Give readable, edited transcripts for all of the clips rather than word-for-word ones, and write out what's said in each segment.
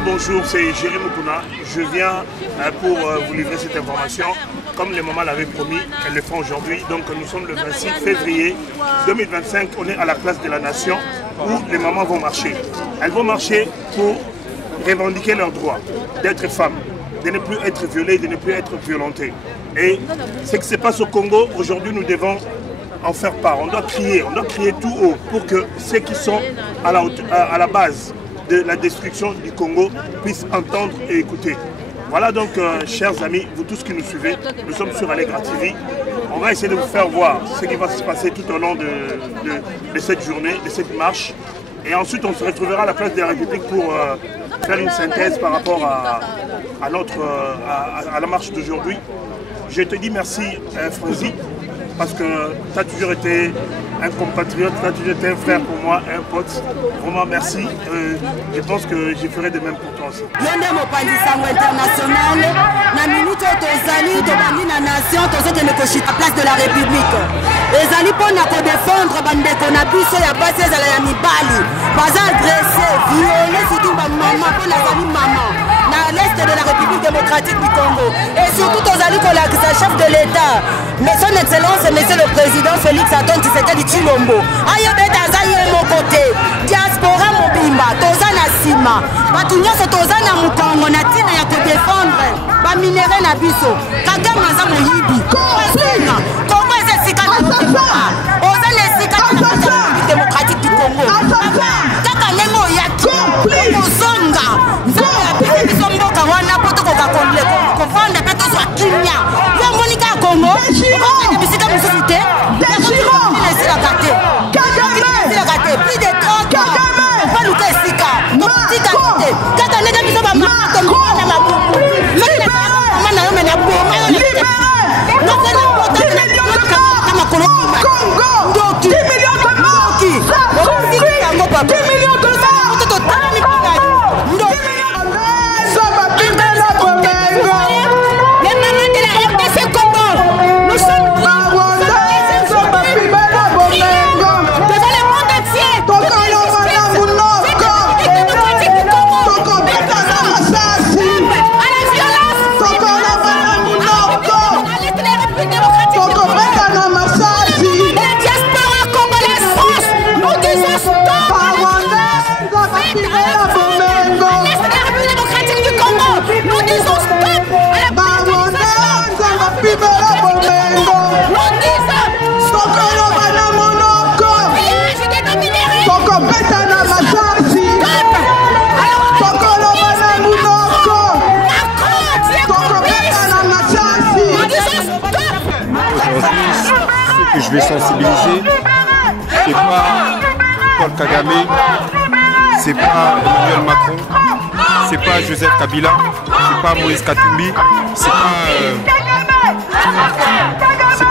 Bien bonjour, c'est Jérémy Moukouna. Je viens pour vous livrer cette information. Comme les mamans l'avaient promis, elles le font aujourd'hui. Donc nous sommes le 26 février 2025. On est à la place de la Nation où les mamans vont marcher. Elles vont marcher pour revendiquer leur droit d'être femmes, de ne plus être violées, de ne plus être violentées. Et ce qui se passe au Congo, aujourd'hui nous devons en faire part. On doit crier tout haut pour que ceux qui sont à la base de la destruction du Congo puissent entendre et écouter. Voilà donc, chers amis, vous tous qui nous suivez, nous sommes sur Allegra TV. On va essayer de vous faire voir ce qui va se passer tout au long de cette journée, de cette marche. Et ensuite, on se retrouvera à la place de la République pour faire une synthèse par rapport à la marche d'aujourd'hui. Je te dis merci, Franzi, parce que tu as toujours été un compatriote, tu as toujours été un frère pour moi, un pote. Vraiment merci. Je pense que je ferai de même pour toi aussi. International, na minute tozali tobandi na nation tozokende koshika place de la République. Ezali mpona kodefendre bandeko na biso ya basi ezala ya mibali baza agressé, violé surtout bamama mpo nazali mama na l'est de la République démocratique du Congo. Et surtout tozali kolakisa chef de l'État, mais son excellence monsieur le président Félix Antoine Tshisekedi Tshilombo ayebeta aza ye moko te diaspora mobimba toza na nsima bato nyonso toza na mokongo na ntina ya kodefendre baminere na biso kagame aza moyibi osina kongo eza esika oza na esika na République démocratique du Congo kaka ndenge oyaki ozonga nzambe apesi biso mboka wana mpo tokoka kovanda mpe tozwa kimia yo omoni kaka Congo okokende bisika mosusu te esilaka te plus de 30 ans opaluka esika totika te kaka ndenge biso bamatombona mabubu mama na yo mena boma nokena potana makolo ndoki yango papa tototami que je vais sensibiliser, c'est pas Paul Kagame, c'est pas Emmanuel Macron, c'est pas Joseph Kabila, c'est pas Moïse Katumbi, c'est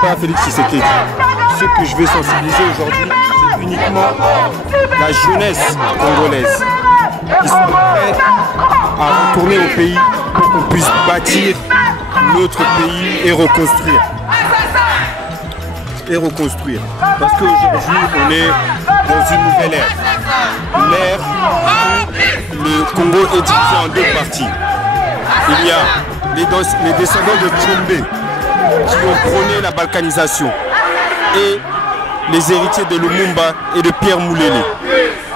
pas Félix Tshisekedi. Ce que je vais sensibiliser aujourd'hui, c'est uniquement la jeunesse congolaise qui sont prêts à retourner au pays pour qu'on puisse bâtir notre pays et reconstruire. Parce qu'aujourd'hui on est dans une nouvelle ère, l'ère où le Congo est divisé en deux parties. Il y a les descendants de Tshombe qui ont prôné la balkanisation et les héritiers de Lumumba et de Pierre Moulélé.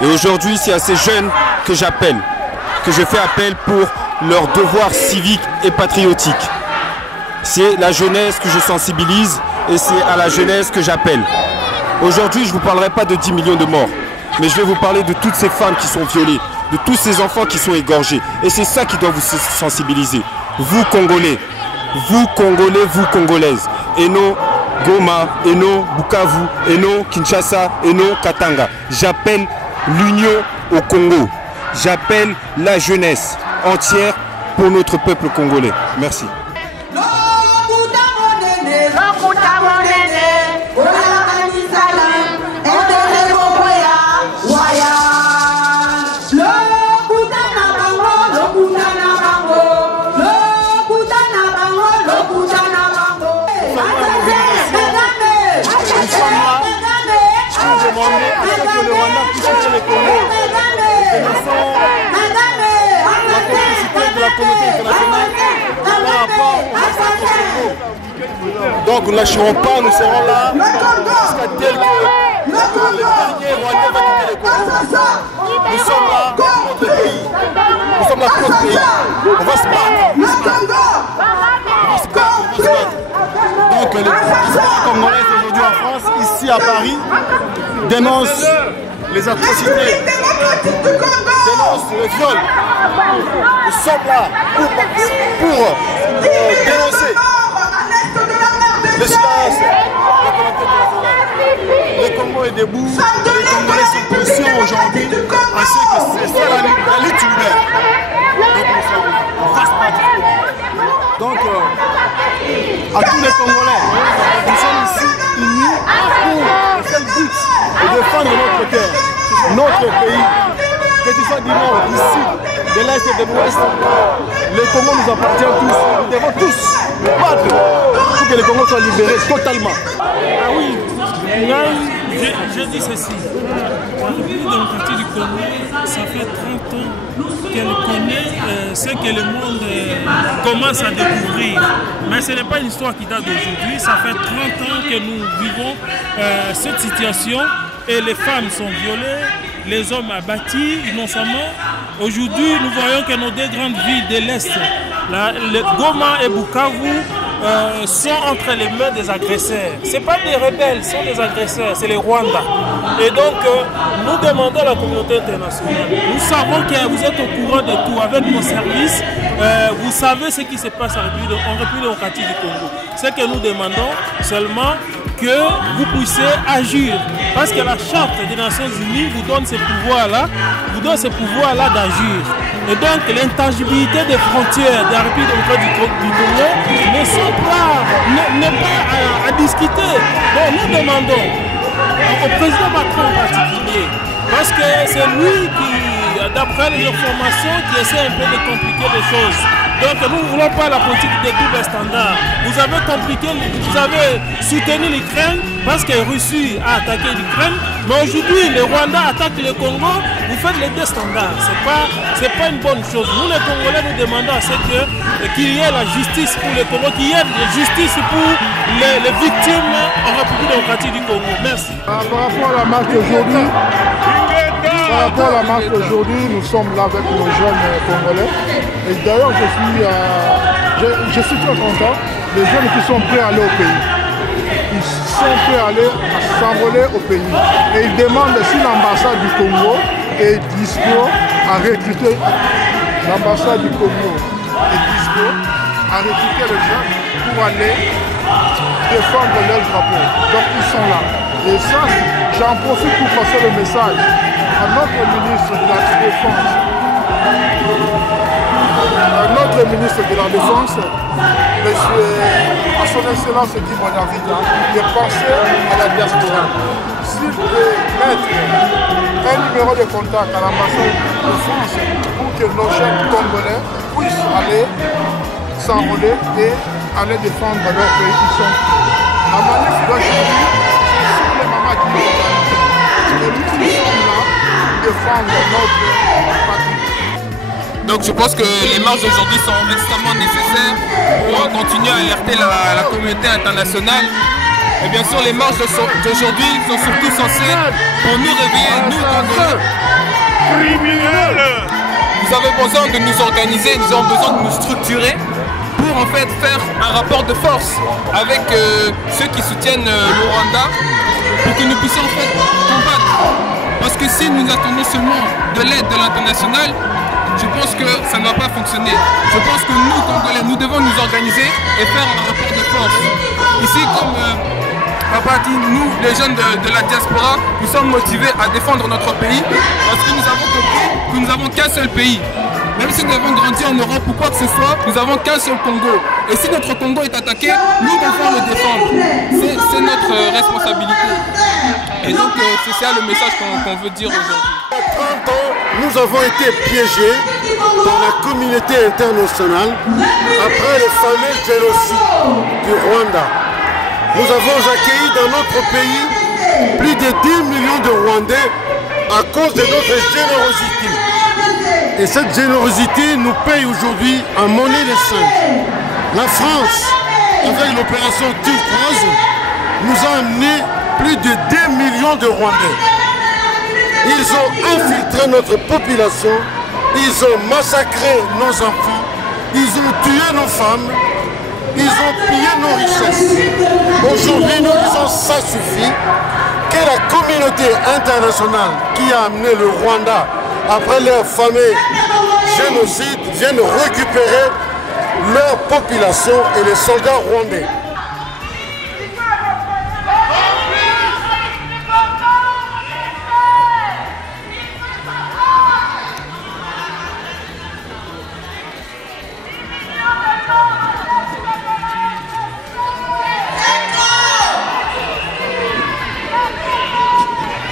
Et aujourd'hui c'est à ces jeunes que j'appelle, que je fais appel pour leur devoir civique et patriotique. C'est la jeunesse que je sensibilise et c'est à la jeunesse que j'appelle. Aujourd'hui, je ne vous parlerai pas de 10 millions de morts, mais je vais vous parler de toutes ces femmes qui sont violées, de tous ces enfants qui sont égorgés. Et c'est ça qui doit vous sensibiliser. Vous Congolais, vous Congolaises, et non Goma, et non Bukavu, et non Kinshasa, et non Katanga. J'appelle l'union au Congo. J'appelle la jeunesse entière pour notre peuple congolais. Merci. Donc nous ne lâcherons pas, nous serons là jusqu'à tel que le dernier Rwandais va quitter le Congo. Nous sommes là pour notre pays. Nous sommes là pour notre pays. On va se battre. Donc les diasporas congolaises aujourd'hui en France, ici à Paris, dénoncent les atrocités, dénoncent le viol. Nous sommes là pour dénoncer le silence. Le Congo est debout, les Congolais sont conscients aujourd'hui à ce que c'est ça la lutte humaine. Donc nous sommes là, on va se battre. Donc à tous les Congolais, nous sommes ici unis pour le seul but de défendre notre terre, notre pays. Que tu sois du nord, du sud, de l'est et de l'ouest, le Congo nous appartient tous. Nous devons tous nous battre pour que le Congo soit libéré totalement. Ah oui, je dis ceci. La République démocratique du Congo, ça fait 30 ans qu'elle connaît ce que le monde commence à découvrir. Mais ce n'est pas une histoire qui date d'aujourd'hui. Ça fait 30 ans que nous vivons cette situation et les femmes sont violées, les hommes abattus innocemment. Aujourd'hui, nous voyons que nos deux grandes villes de l'Est, Goma et Bukavu, sont entre les mains des agresseurs. Ce n'est pas des rebelles, ce sont des agresseurs, c'est les Rwandais. Et donc, nous demandons à la communauté internationale, nous savons que vous êtes au courant de tout avec nos services, vous savez ce qui se passe en République démocratique du Congo. Ce que nous demandons seulement, que vous puissiez agir. Parce que la charte des Nations Unies vous donne ce pouvoir-là, d'agir. Et donc l'intangibilité des frontières de la République démocratique du Congo n'est pas à discuter. Donc nous demandons au président Macron en particulier, parce que c'est lui qui, d'après les informations, qui essaie un peu de compliquer les choses. Donc nous ne voulons pas la politique des doubles standards. Vous avez compliqué, vous avez soutenu l'Ukraine parce que la Russie a attaqué l'Ukraine. Mais aujourd'hui, les Rwandais attaquent le Congo, vous faites les deux standards. Ce n'est pas une bonne chose. Nous, les Congolais, nous demandons qu'il y ait la justice pour le Congo, qu'il y ait la justice pour les victimes en République démocratique du Congo. Merci. Par rapport à la marche d'aujourd'hui, nous sommes là avec nos jeunes Congolais. Et d'ailleurs, je suis très content. Les jeunes qui sont prêts à aller au pays. Ils sont prêts à aller s'envoler au pays. Et ils demandent si l'ambassade du Congo est dispo à recruter. L'ambassade du Congo est dispo à recruter les jeunes pour aller défendre leur drapeau. Donc ils sont là. Et ça, j'en profite pour passer le message à notre ministre de la Défense. Notre ministre de la Défense, à son excellence Guy Bonavida, de penser à la diaspora. S'il peut mettre un numéro de contact à l'ambassade de France pour que nos jeunes Congolais puissent aller s'enrôler et aller défendre leur pays, ils sont la manif d'aujourd'hui, ce sont les mamans qui nous organisent. Et nous qui sommes là pour défendre notre patrie. Donc je pense que les marches d'aujourd'hui sont extrêmement nécessaires pour continuer à alerter la communauté internationale. Et bien sûr, les marches d'aujourd'hui sont surtout censées pour nous réveiller, nous Congolais. Nous avons besoin de nous organiser, nous avons besoin de nous structurer pour en fait faire un rapport de force avec ceux qui soutiennent le Rwanda pour que nous puissions en fait combattre. Parce que si nous attendons seulement de l'aide de l'international, je pense que ça ne va pas fonctionner. Je pense que nous, Congolais, nous devons nous organiser et faire un rapport de force. Ici, comme Papa dit, nous, les jeunes de la diaspora, nous sommes motivés à défendre notre pays parce que nous avons compris que nous n'avons qu'un seul pays. Même si nous avons grandi en Europe ou quoi que ce soit, nous n'avons qu'un seul Congo. Et si notre Congo est attaqué, nous devons le défendre. C'est notre responsabilité. Et donc, c'est ça le message qu'on veut dire aujourd'hui. Il y a 30 ans, nous avons été piégés par la communauté internationale après le fameux génocide du Rwanda. Nous avons accueilli dans notre pays plus de 10 millions de Rwandais à cause de notre générosité. Et cette générosité nous paye aujourd'hui en monnaie de sang. La France avec l'opération Turquoise, nous a amené plus de 2 millions de Rwandais. Ils ont infiltré notre population, ils ont massacré nos enfants, ils ont tué nos femmes, ils ont pillé nos richesses. Aujourd'hui, nous disons ça suffit, que la communauté internationale qui a amené le Rwanda après leur fameux génocide vienne récupérer leur population et les soldats rwandais.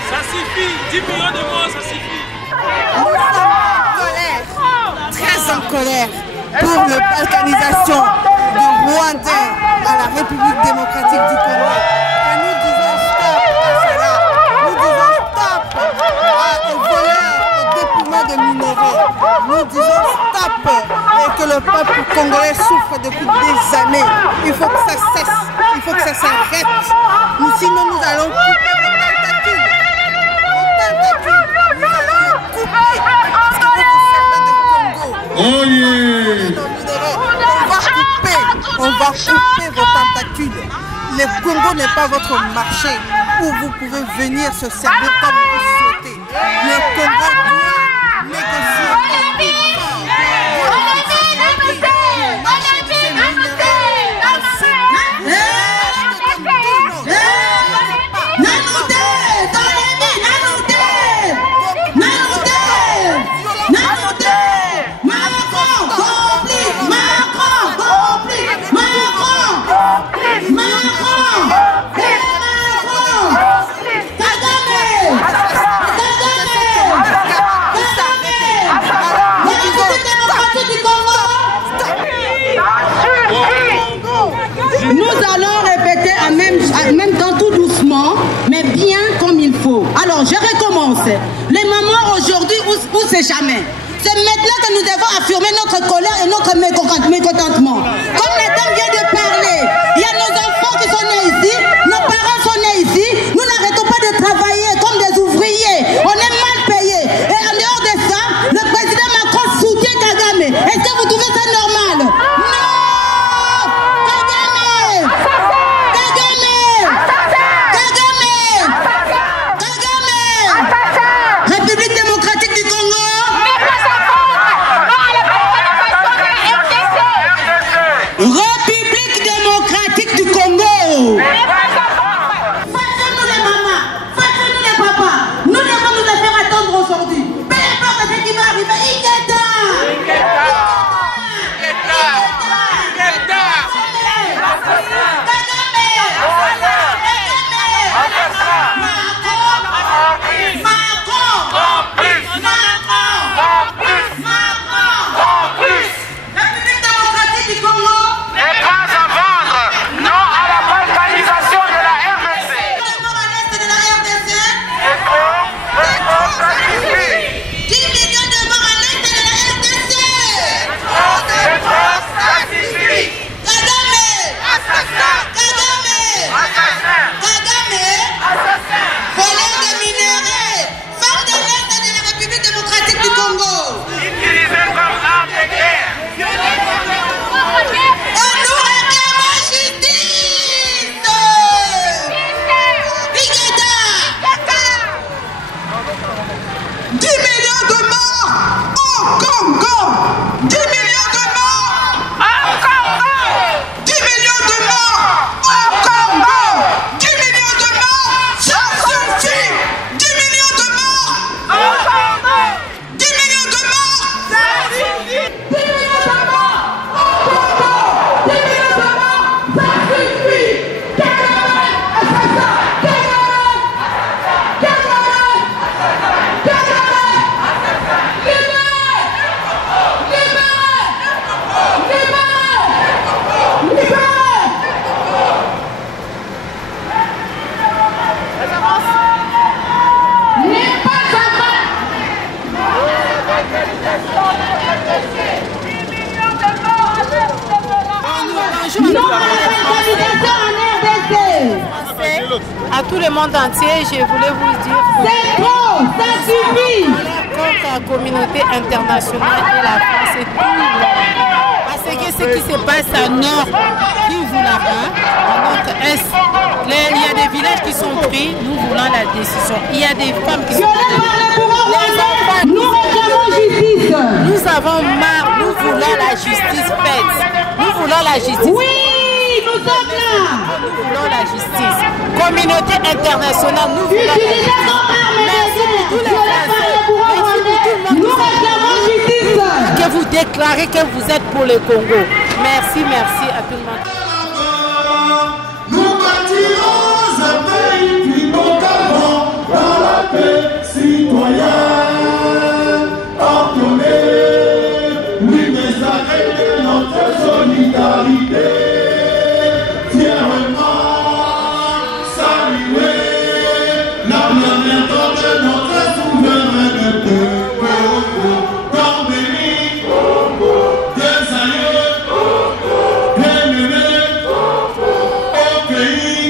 Ça suffit, 10 millions de morts, ça suffit. Nous sommes en colère, très en colère, pour la balkanisation du Rwandais à la République démocratique du Congo. Et nous disons stop à cela. Nous disons stop aux voleurs, au dépouillement de minerais. Nous disons stop et que le peuple congolais souffre depuis des années. Il faut que ça cesse, il faut que ça s'arrête. Sinon nous allons couper vos tentacules. Nous allons les couper parce que vous servez de Congo. Oh yeah. On va couper vos tentacules. Le Congo n'est pas votre marché où vous pouvez venir se servir comme vous souhaitez. Le Congo doit négocier avec Nous allons répéter en même temps tout doucement, mais bien comme il faut. Alors, je recommence. Les mamans aujourd'hui ou c'est jamais. C'est maintenant que nous devons affirmer notre colère et notre mécontentement. Comme la dame vient de parler, il y a nos enfants qui sont nés ici, nos parents sont nés ici, nous n'arrêtons pas de travailler comme des ouvriers, on est mal payés. Et en dehors de ça, le président Macron soutient Kagame. Est-ce que vous trouvez ça normal? Non! République démocratique du Congo. République démocratique du Congo. Faites-nous les mamans, faites-nous les papas. Nous devons nous faire attendre aujourd'hui. Peu importe ce qui va arriver, Non, à tout le monde entier, je voulais vous dire... C'est trop, ça suffit. Contre la communauté internationale et la France et tout le monde. Parce que ce qui se passe à Nord, Kivu là-bas, à notre Est, il y a des villages qui sont pris, nous voulons la décision. Il y a des femmes qui sont pris. Nous réclamons justice. Nous avons marre, nous voulons la justice faite. Nous voulons la justice. Oui, nous sommes là. Nous voulons la justice. Communauté internationale, nous voulons la justice. Merci pour tous les Français. Nous réclamons justice. Que vous déclarez que vous êtes pour le Congo. Merci, merci à tout le monde. Nous bâtirons un pays plus beau qu'avant, dans la paix citoyenne. Ordonnez, oui, mais arrêtez notre solidarité. Fièrement saluer la première de notre souveraineté. Dans béni, des aïeux, bien-aimés, au pays,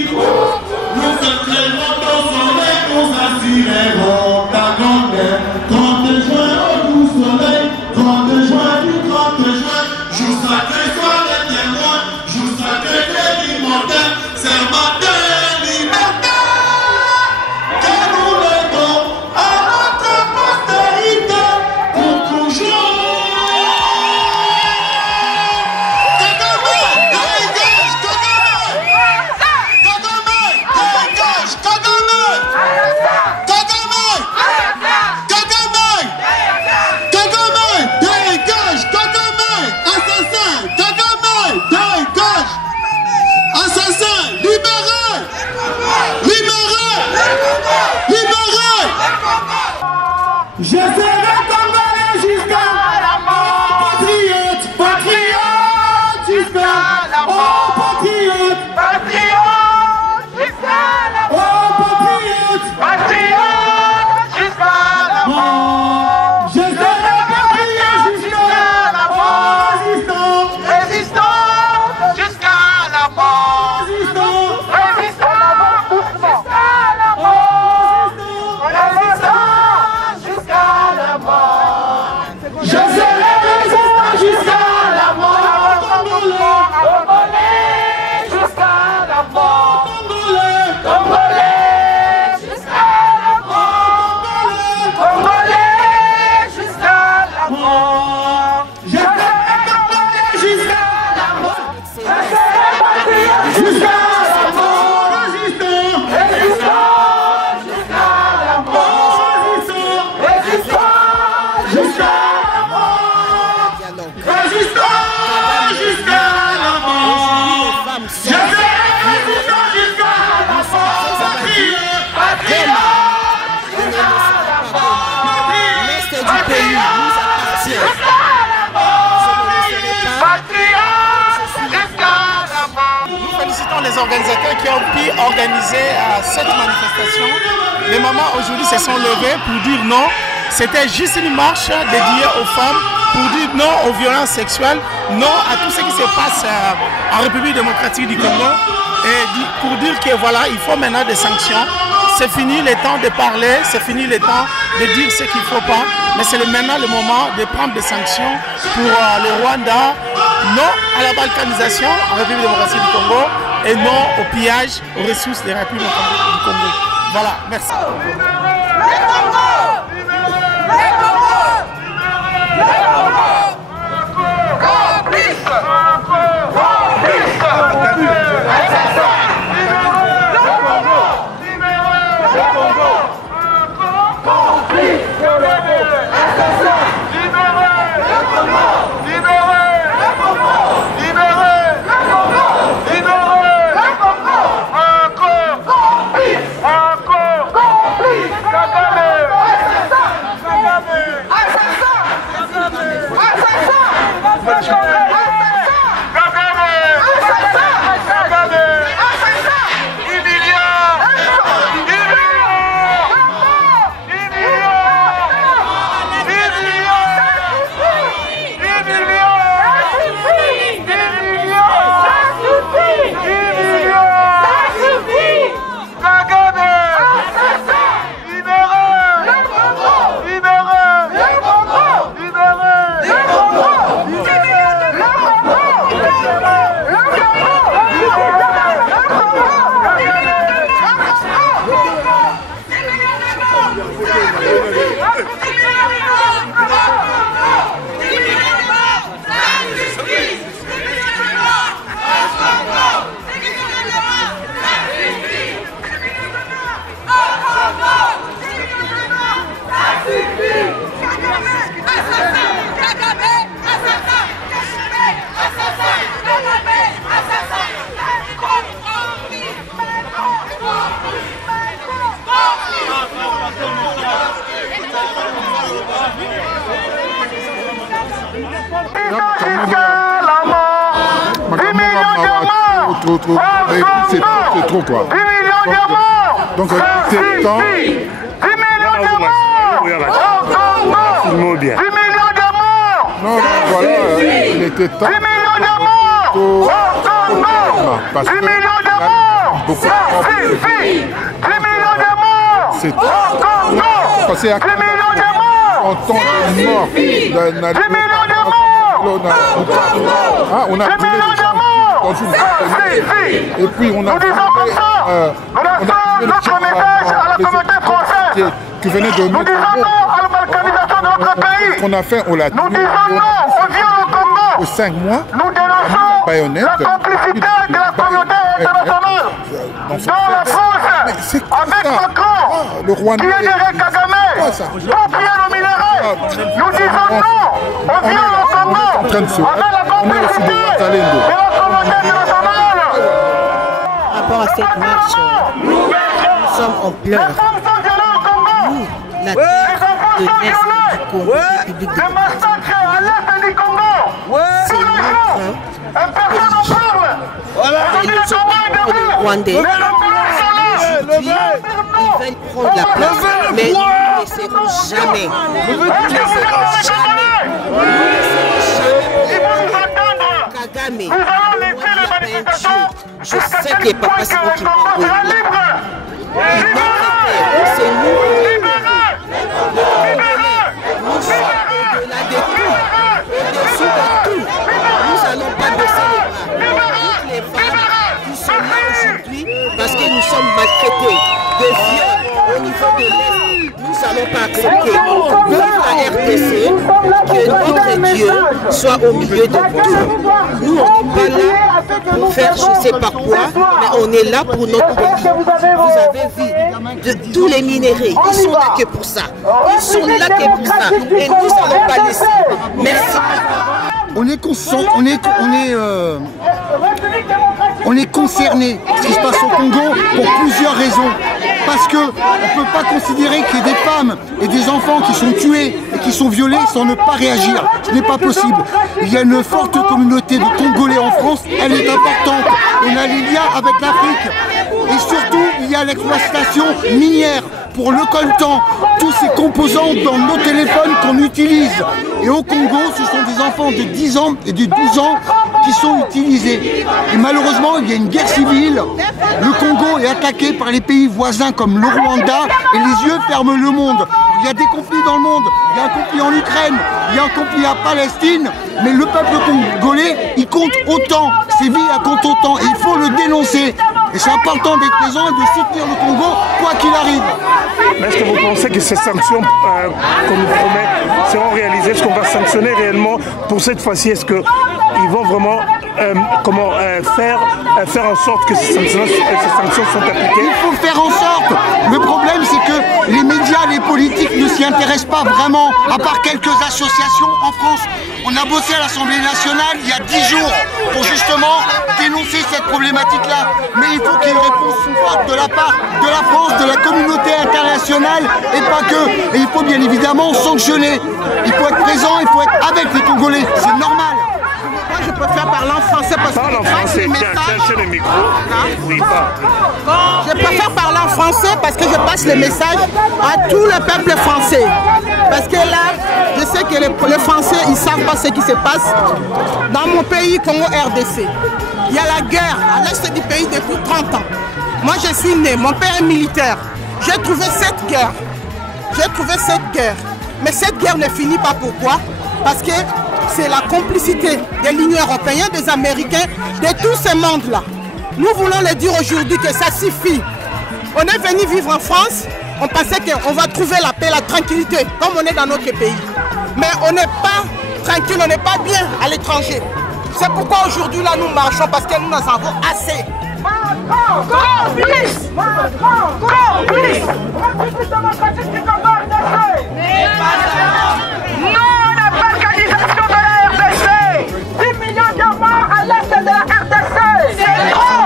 nous entraînons nos soleils, nous assurerons la grandeur. 30 juin au doux soleil, 30 juin du 30 juin, jour sacré, soir les témoins, jour sacré de l'immortel, serment de liberté, que nous lèvons à notre postérité pour toujours. Je serai congolais jusqu'à la mort. Patriote, patriote, jusqu'à la mort. Patriote, patriote, jusqu'à la mort. Patriote, patriote, jusqu'à la mort. Je serai patriote jusqu'à la mort. Résistant, résistant, jusqu'à la mort. Résistant, résistant, jusqu'à la mort. Résistant. Je serai résistant jusqu'à la mort. Congolais, jusqu'à la mort. Congolais, jusqu'à la mort. Congolais, jusqu'à la mort. Je serai congolais jusqu'à la mort. Je serai patriote jusqu'à la mort. Résistant, résistant, jusqu'à la mort. Résistant, résistant, jusqu'à la mort. Résistant jusqu'à la mort. Je serai résistant jusqu'à la mort. Patriote, patriote, jusqu'à la mort. L'Est du pays nous appartient. Patriote, jusqu'à la mort. Nous félicitons les organisateurs qui ont pu organiser cette manifestation. Les mamans aujourd'hui se sont levées pour dire non. C'était juste une marche dédiée aux femmes pour dire non aux violences sexuelles, non à tout ce qui se passe en République démocratique du Congo et pour dire que voilà, il faut maintenant des sanctions. C'est fini le temps de parler, c'est fini le temps de dire ce qu'il ne faut pas, mais c'est maintenant le moment de prendre des sanctions pour le Rwanda, non à la balkanisation en République démocratique du Congo et non au pillage aux ressources des Républiques du Congo. Voilà, merci. Gaga! C'est trop quoi. Donc c'est temps. Bien. 10 millions de morts. Non, voilà, il était temps. 10 millions de morts. Parce que 10 millions de morts. 10 millions de morts. C'est passé à 10 millions de morts. En temps de mort. 10 millions de morts. On a 10 millions de morts. Et puis on a nous disons comme ça. Nous lançons notre message à la communauté française. Qui venait de nous disons non à la balkanisation de notre pays. Qu'on a fait, on l'a nous disons non au viol au Congo. Pour 5 mois. Nous dénonçons la complicité de la communauté internationale dans la France avec Macron le Rwanda, qui est derrière Kagame pour piller le minerai. Nous disons non au viol au Congo avec la complicité de la communauté internationale. Par rapport à cette marche, nous sommes en pleurs. Nous, la terre de l'Est du Congo, République de Congo, c'est notre les Rwandais. Aujourd'hui, ils veulent prendre la place, mais nous ne laisserons jamais. Nous ne laisserons jamais. Kagame, moi qui appelle Dieu, je sais qu'il n'est pas possible qu'il m'envoie là. C'est nous. Nous sommes au-delà de tout, au-dessus de tout. Nous n'allons pas baisser les bras. Toutes les femmes qui sont là aujourd'hui parce que nous sommes maltraités de viol au niveau de l'Est. Nous n'allons pas accepter. Vive la RDC, que notre Dieu soit au milieu de tout. Nous, on n'est pas là pour faire je ne sais pas quoi, mais on est là pour notre pays. Vous avez vu, de tous les minéraux, ils sont là que pour ça. Ils sont là que pour ça. Et nous n'allons pas laisser. Merci. On est concerné par ce qui se passe au Congo pour plusieurs raisons. Parce qu'on ne peut pas considérer qu'il y ait des femmes et des enfants qui sont tués et qui sont violés sans ne pas réagir. Ce n'est pas possible. Il y a une forte communauté de Congolais en France, elle est importante. On a les liens avec l'Afrique. Et surtout, il y a l'exploitation minière pour le coltan, tous ces composants dans nos téléphones qu'on utilise. Et au Congo, ce sont des enfants de 10 ans et de 12 ans qui sont utilisés. Et malheureusement, il y a une guerre civile. Le Congo est attaqué par les pays voisins comme le Rwanda et les yeux ferment le monde. Il y a des conflits dans le monde. Il y a un conflit en Ukraine, il y a un conflit à Palestine. Mais le peuple congolais, il compte autant. Ses vies, elles comptent autant. Et il faut le dénoncer. Et c'est important d'être présent et de soutenir le Congo, quoi qu'il arrive. Mais est-ce que vous pensez que ces sanctions qu'on nous promet seront réalisées? Est-ce qu'on va sanctionner réellement pour cette fois-ci? Est-ce qu'ils vont vraiment faire en sorte que ces sanctions sont appliquées? Il faut faire en sorte. Le problème, c'est que les médias, les politiques ne s'y intéressent pas vraiment, à part quelques associations en France. On a bossé à l'Assemblée nationale il y a 10 jours pour justement dénoncer cette problématique-là. Mais il faut qu'il y ait une réponse forte de la part de la France, de la communauté internationale et pas que. Et il faut bien évidemment sanctionner. Il faut être présent, il faut être avec les Congolais. C'est normal. Moi, je préfère parler en français parce que je passe le message. Je préfère parler en français parce que je passe le message à tout le peuple français. Parce que là, je sais que les Français, ils ne savent pas ce qui se passe dans mon pays, Congo RDC. Il y a la guerre à l'est du pays depuis 30 ans. Moi, je suis né, mon père est militaire. J'ai trouvé cette guerre. Mais cette guerre ne finit pas. Pourquoi? Parce que c'est la complicité de l'Union européenne, des Américains, de tout ce monde-là. Nous voulons le dire aujourd'hui que ça suffit. On est venu vivre en France, on pensait qu'on va trouver la paix, la tranquillité, comme on est dans notre pays. Mais on n'est pas tranquille, on n'est pas bien à l'étranger. C'est pourquoi aujourd'hui, là, nous marchons, parce que nous en avons assez. Complice! Complice! Non à la balkanisation de la RDC! 10 millions de morts à l'est de la RDC! C'est trop!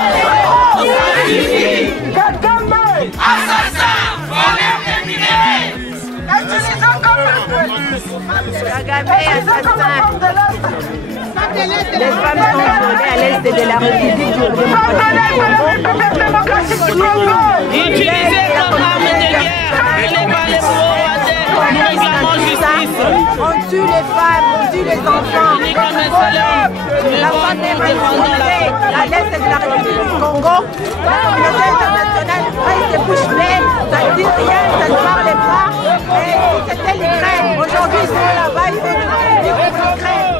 Kagame! Assassin! Voleur des minéraux! Utilisons comme Les femmes sont violées à l'est de la République démocratique du Congo. Utilisez comme arme de guerre. Nous réclamons justice. On tue les femmes, on tue les enfants. La femme est manipulée à l'est de la République du Congo. La communauté internationale reste des bouches bées, ça ne dit rien, ça ne parle pas. Et c'était l'Ukraine. Aujourd'hui, ils sont là-bas, ils font du République pour l'Ukraine.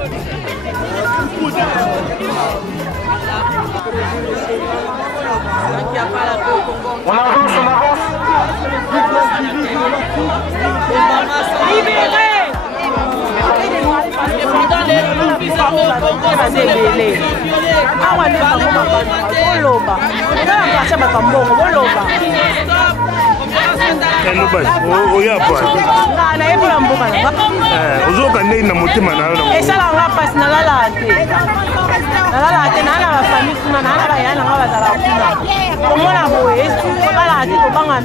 On avance, on avance. Libérez! Et pendant les conflits armés au Congo, c'est les esalanga mpasi nalala te nalala bafamille kuna nalala bayana nga bazala kuna komona boye balala te tobanga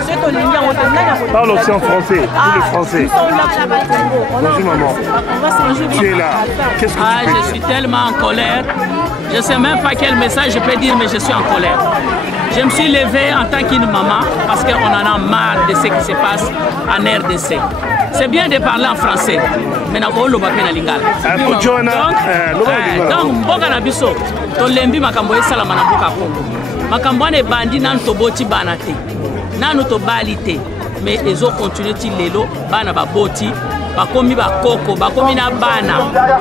soki tolingi yango te. Parle aussi en français, tous les Français. Bonjour maman. Tu es là. Qu'est-ce que tu peux dire? Je suis tellement en colère. Je ne sais même pas quel message je peux dire, mais je suis en colère. Je me suis levée en tant qu'une maman parce qu'on en a marre de ce qui se passe en RDC. C'est bien de parler en français, mais on ne peut pas parler en lingala. Donc, mboka na biso, tolembi makambo esala na mboka Congo. Makambo ne bandi nan toboti banate. Nanu to balite, mais ils ont continué ti lelo bana baboti. Bakomi bakoko, bakomi na bana.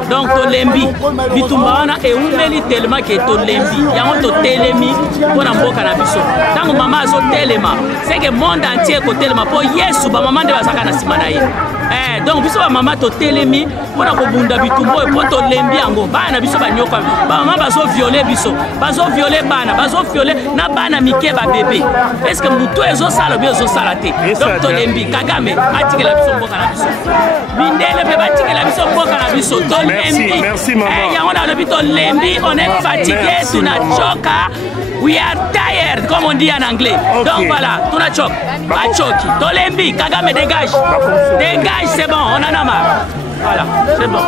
Donc tolembi, bitumba wana eumeli tellement que tolembi. Yango to telemi pona mboka na biso. Tango mama azo telema, c'est que monde entier ko telema po Yesu ba mama nde basaka na sima na ye. Donc biso ba mama to telemi pona ko bunda bitumbo e po to lembi yango. Bana biso ba nyoka. Ba mama bazo violer biso. Bazo violer bana, bazo violer na bana mike ba bébé. Est-ce que muto ezo sala bi ezo sala te. Donc to lembi Kagame atikela biso mboka na biso. Merci maman. On est fatigué, we are tired, comme on dit en anglais. Okay. Donc voilà, Tunachok, Bachoki, Tolembi, Kagame dégage. Dégage, c'est bon, on en a marre. Voilà, c'est bon.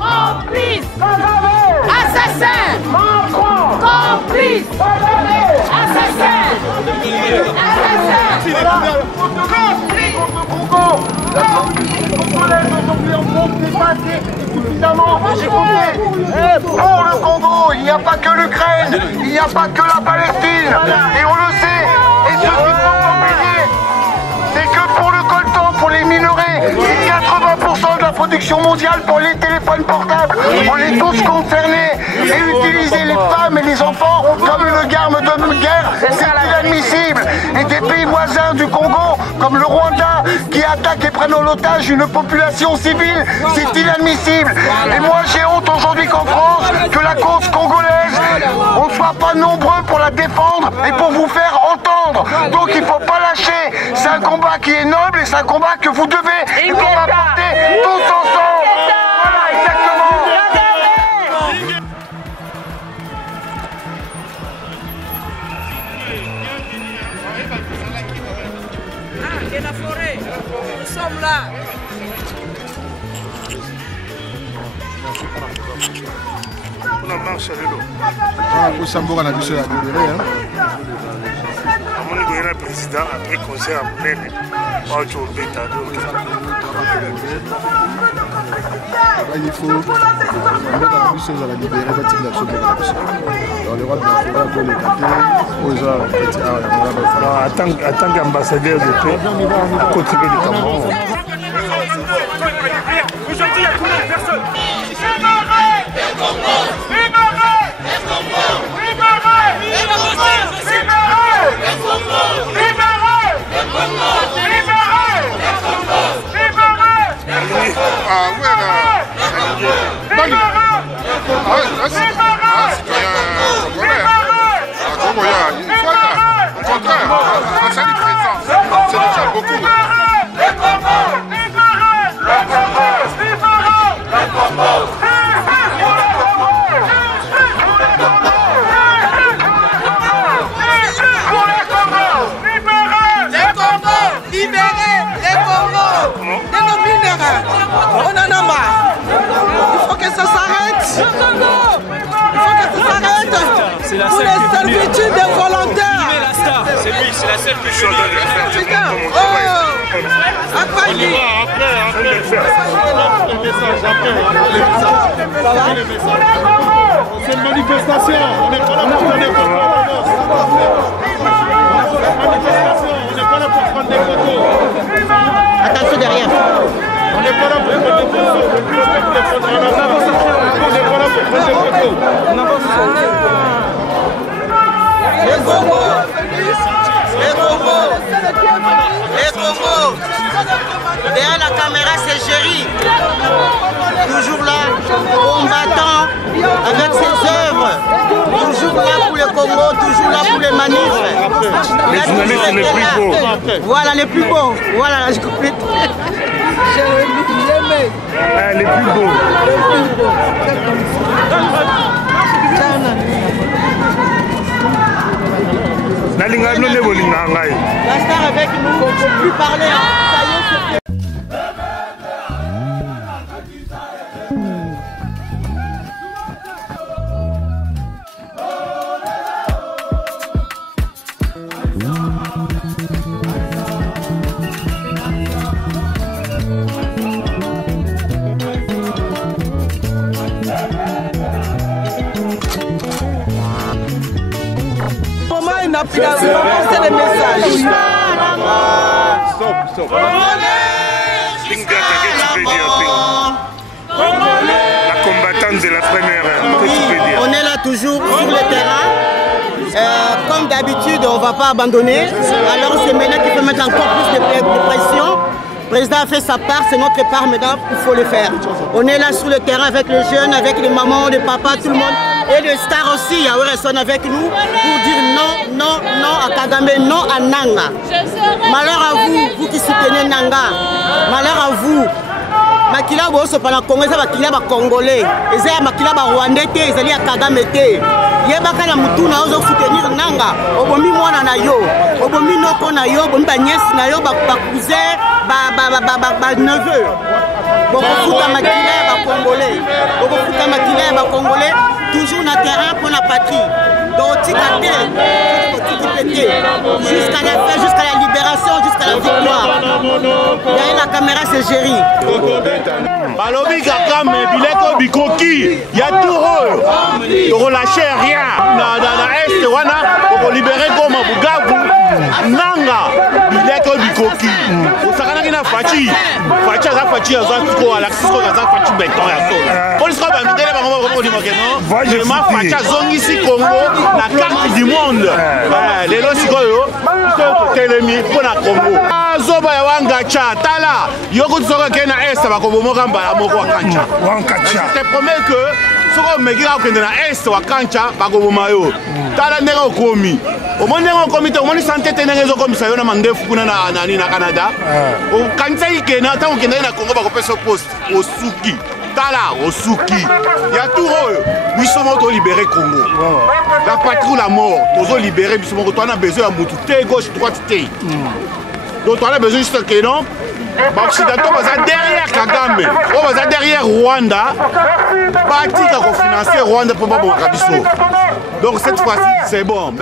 Complice, assassin, complice, assassin, Pour le Congo, il n'y a pas que l'Ukraine, il n'y a pas que la Palestine, et on le sait. Et ce qu'il faut oublier, c'est que pour le coltan, pour les minerais, c'est 80% de la production mondiale pour les téléphones portables. On est tous concernés. Et utiliser les femmes et les enfants comme une arme de guerre, c'est inadmissible. Et des pays voisins du Congo, comme le Rwanda, qui attaquent et prennent en otage une population civile, c'est inadmissible. Et moi j'ai honte aujourd'hui qu'en France, que la cause congolaise, on ne soit pas nombreux pour la défendre et pour vous faire entendre. Donc il ne faut pas lâcher. C'est un combat qui est noble et c'est un combat que vous devez et qu'on va porter tous ensemble. Voilà, exactement. de la forêt, nous sommes là. On marche à vélo. Pour Samboura, on a vu cela. Le président a pris conseil à Mounene. Il faut la libérer, en tant qu'ambassadeur de paix, à continuer le Cameroun. Aujourd'hui, il y a combien de personnes? c'est la seule que je suis en train de le faire, je montre mon travail. On y va après. C'est une manifestation, on n'est pas là pour prendre des photos. On n'est pas là pour prendre des photos. Attention derrière. On n'est pas là pour prendre des photos. On n'est pas là pour prendre des photos. Les Congo. Derrière la caméra, c'est Géry. Toujours là, combattant avec ses œuvres. Toujours là pour le Congo, toujours là pour les manifs. Les journalistes les plus beaux. Voilà, les plus beaux. Voilà, je complète. Les plus beaux. La star avec nous, on ne peut plus parler. Ça y est, c'est... C'est le message. Stop. La combattante de la première heure, que tu peux dire? On est là toujours sur le terrain. Comme d'habitude, on ne va pas abandonner. Alors c'est maintenant qu'il faut mettre encore plus de pression. Le président a fait sa part, c'est notre part maintenant, il faut le faire. On est là sur le terrain avec les jeunes, avec les mamans, les papas, tout le monde. Et les stars aussi, Yaouré sont avec nous pour dire non à Kagame, non à Nanga. Malheur à vous, vous qui soutenez Nanga. Malheur à vous. Makila boso pendant Congo, ça makila ba Congolais. Ils ont makila ba Rwandais, ils ont Kagame té. Yebaka na mutu na ozo soutenir Nanga. Obomi mwana na yo, obomi noko na yo, obomi ba nièce na yo, ba cousin, ba neveu. Boko futa makila ba Congolais. Boko futa makila ba Congolais. Toujours na terrain pour la patrie. Donc jusqu'à la fin, jusqu'à la libération, jusqu'à la victoire. Derrière la caméra, c'est Géry. Balobi Kagame, Bileko Bikoki, il y a tout rôle. Pour lâcher rien. Dans l'Est, on a libéré comme Bugabu, Nanga, Bileko Bikoki. Au Sakana Kina Fachi, Fachi a Fachi, Azatiko, Alaxisco, Azafachi Béton, Yasso. Police Rob a mis des barons au Dimogeno. Vraiment, Fachi a zongi ici Congo, la carte du monde. Les Losikoyo, ils sont télémis pour la Congo. Zoba Wangacha, Tala, Yoko Soka Kena Est, Bakomogamba, Amoko Wakancha. Je te promets que ce qu'on me dit dans l'Est, Wakancha, Bakomomayo. Tala Nero Komi. Au moins, on comité, au moins, santé, Ténézo comme ça, on a mandé Fukuna na Canada. Au Kansai Kena, tant qu'on est na Congo, Bakopé ce poste, au Suki. Tala, au Suki. Il y a tout rôle. Nous sommes libérés Congo. La patrie ou la mort, nous sommes libérés, nous sommes besoin de Moutou, gauche, droite, donc on a besoin juste que non. Occidentaux, on va derrière Kagame, on va derrière Rwanda, parti qui a financé Rwanda pour Babo Kabiso. Donc cette fois-ci, c'est bon.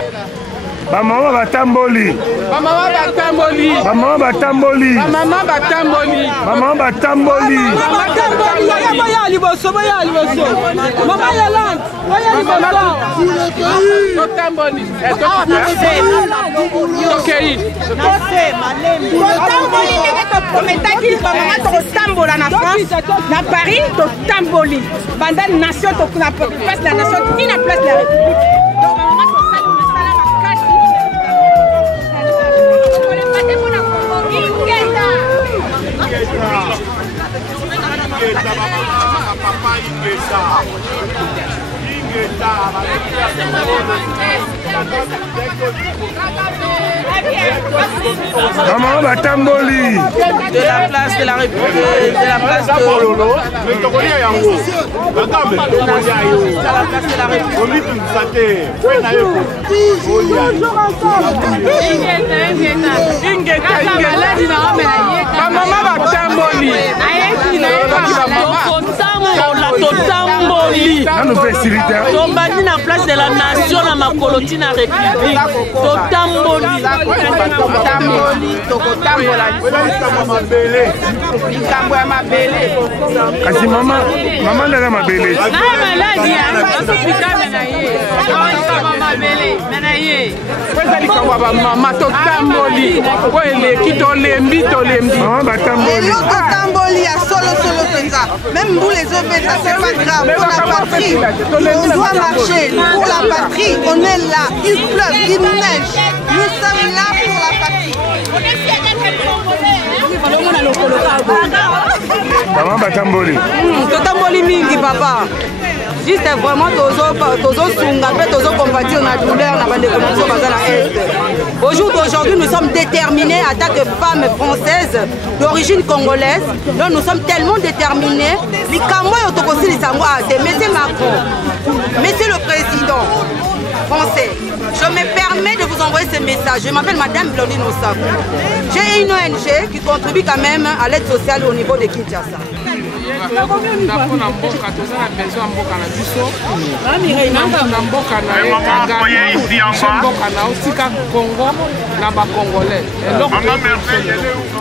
Maman Batamboli. Maman Batamboli. Maman Batamboli. Maman Batamboli. Maman Batamboli. Maman Batamboli. Boya liboso. Maman Yolande. Boya liboso. Batamboli. Tokei. Batamboli ndenge toprometaki bamama tokotambola na France, na Paris totamboli. Banda nation tokuna place la nation ni na place la République. Donc maman tosali mosala makasi. Maman Batamboli. De la place de la République, de la place de... Maman Batamboli. Totamboli. Tobandi na place de la nation na makoloti na république. Totamboli. Kasi mama ndala mabele. Na maladi ya hospitali na ye. Mama bele na ye. Pesa likawa ba mama totamboli. Ko eleki tolembi. Mama batamboli. Totamboli ya solo penza. Même vous les autres, c'est pas grave. Pour la patrie, on doit marcher. Pour la patrie, on est là. Il pleut, il neige. Nous sommes là pour la patrie. Mama batamboli. Totamboli mingi papa. Juste vraiment tozo sunga pe tozo compatir na douleur na bande connexion bazana est. Au jour d'aujourd'hui, nous sommes déterminés en tant que femmes françaises d'origine congolaise. Donc nous sommes tellement déterminés. Likambo yotokosi lisango ate monsieur Macron. Monsieur le président français, je me permets de vous envoyer ce message. Je m'appelle Madame Blondine Osako. J'ai une ONG qui contribue quand même à l'aide sociale au niveau de Kinshasa.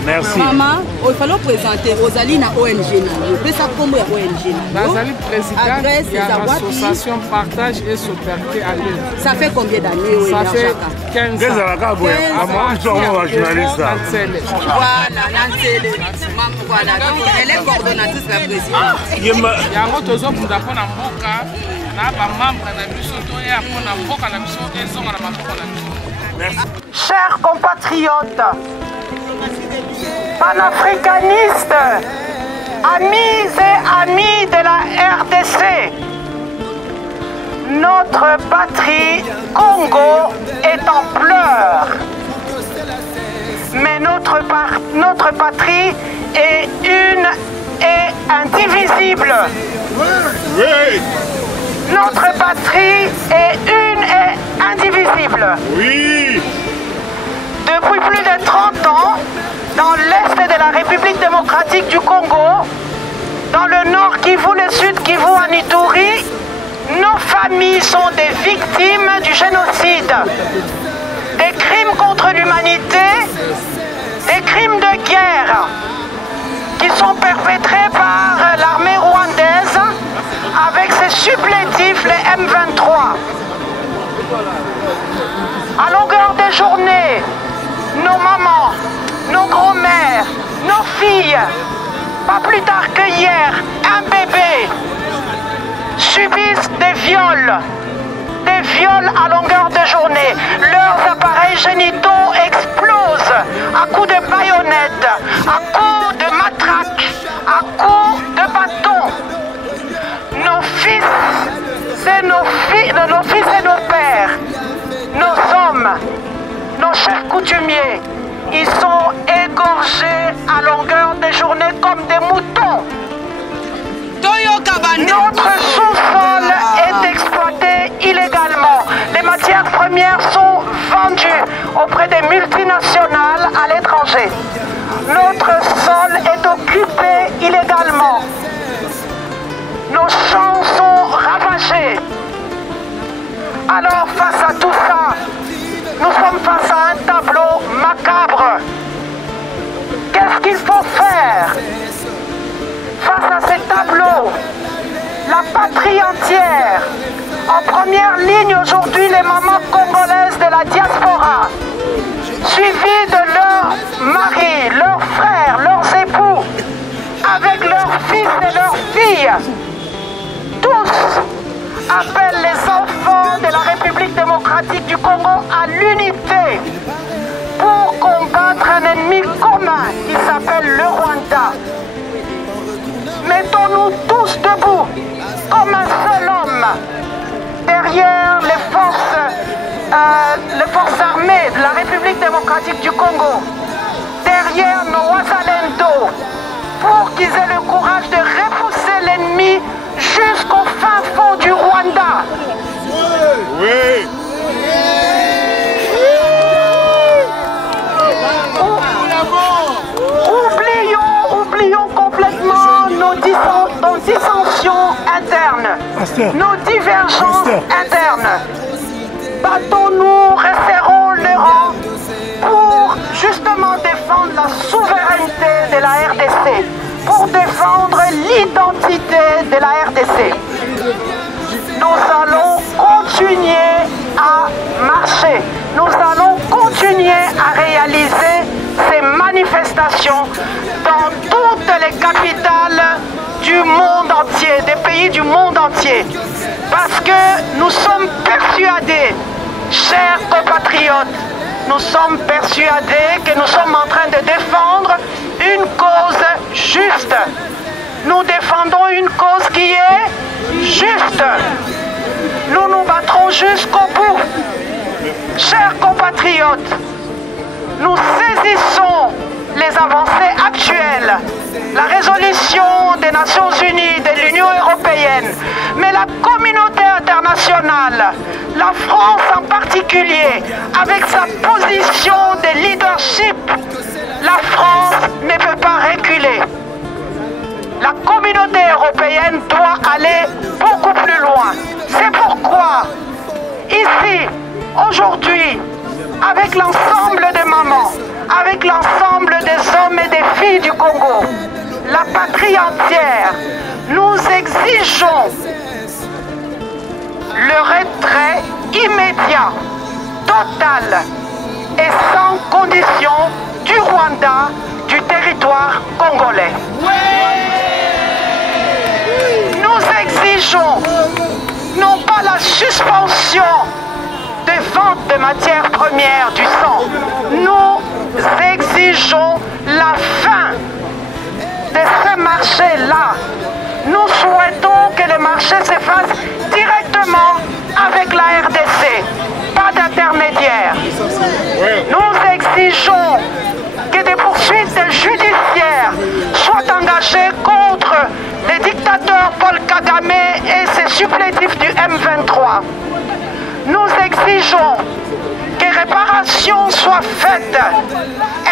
Merci. Maman, il fallait présenter Rosalie na ONG. Vous ça comme ONG. Rosalie président de l'association Partage et Solidarité à l'œuvre. Ça fait combien d'années? Ça fait 15 ans. Voilà, donc elle est coordonnatrice la présidente. Chers compatriotes, panafricanistes, amis et amis de la RDC, notre patrie Congo est en pleurs. Mais notre patrie est une et indivisible. Oui. Notre patrie est une et indivisible. Oui. Depuis plus de 30 ans, dans l'est de la République démocratique du Congo, dans le nord Kivu, le sud Kivu, en Ituri, nos familles sont des victimes du génocide, des crimes contre l'humanité, des crimes de guerre qui sont perpétrés par l'armée rwandaise avec ses supplétifs, les M23. À longueur de journée, nos mamans, nos grands-mères, nos filles, pas plus tard que hier, un bébé, subissent des viols à longueur de journée. Leurs appareils génitaux explosent à coups de baïonnettes, à coups de matraques, à coups de bâtons. Nos fils et nos pères, nos hommes, nos chers coutumiers, ils sont égorgés à longueur de journée comme des moutons. Notre sous-sol est exploité illégalement. Les matières premières sont vendues auprès des multinationales à l'étranger. Notre sol est occupé illégalement. Nos champs sont ravagés. Alors face à tout ça, nous sommes face à un tableau macabre. Qu'est-ce qu'il faut faire? Face à ces tableaux, la patrie entière, en première ligne aujourd'hui les mamans congolaises de la diaspora, suivies de leurs maris, leurs frères, leurs époux, avec leurs fils et leurs filles, tous appellent les enfants de la République démocratique du Congo à l'unité pour combattre un ennemi commun qui s'appelle le Rwanda. Mettons-nous tous debout, comme un seul homme, derrière les forces armées de la République démocratique du Congo, derrière nos Wazalendo, pour qu'ils aient le courage de repousser l'ennemi jusqu'au fin fond du Rwanda. Oui. Oublions complètement nos dissensions internes. nos divergences internes. Battons-nous, resserrons les rangs pour justement défendre la souveraineté de la RDC, pour défendre l'identité de la RDC. Nous allons continuer à marcher, nous allons continuer à réaliser ces manifestations dans toutes les capitales du monde entier, des pays du monde entier. Parce que nous sommes persuadés, chers compatriotes, nous sommes persuadés que nous sommes en train de défendre une cause juste. Nous défendons une cause qui est juste. Nous nous battrons jusqu'au bout. Chers compatriotes, nous saisissons les avancées actuelles, la résolution des Nations Unies, de l'Union européenne, mais la communauté internationale, la France en particulier, avec sa position de leadership, la France ne peut pas reculer. La communauté européenne doit aller beaucoup plus loin. C'est pourquoi, ici, aujourd'hui, avec l'ensemble des mamans, avec l'ensemble des hommes et des filles du Congo, la patrie entière, nous exigeons le retrait immédiat, total et sans condition du Rwanda du territoire congolais. Nous exigeons non pas la suspension des ventes de matières premières du sang, nous exigeons la fin de ce marché-là. Nous souhaitons que le marché se fasse directement avec la RDC, pas d'intermédiaire. Nous exigeons que des poursuites judiciaires soient engagées contre les dictateurs Paul Kagame et ses supplétifs du M23. Nous exigeons que réparation soit faite,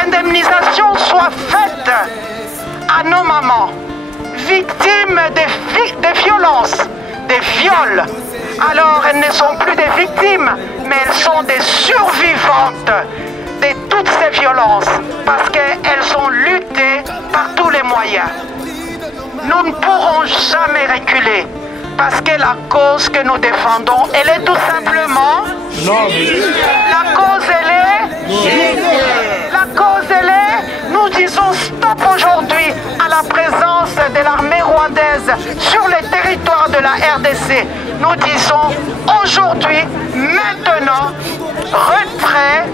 indemnisation soit faite à nos mamans, victimes de violences, des viols. Alors elles ne sont plus des victimes, mais elles sont des survivantes de toutes ces violences, parce qu'elles ont lutté par tous les moyens. Nous ne pourrons jamais reculer, parce que la cause que nous défendons, elle est tout simplement... La cause, elle est... La cause, elle est... Nous disons stop aujourd'hui à la présence de l'armée rwandaise sur le territoire de la RDC. Nous disons aujourd'hui, maintenant, retrait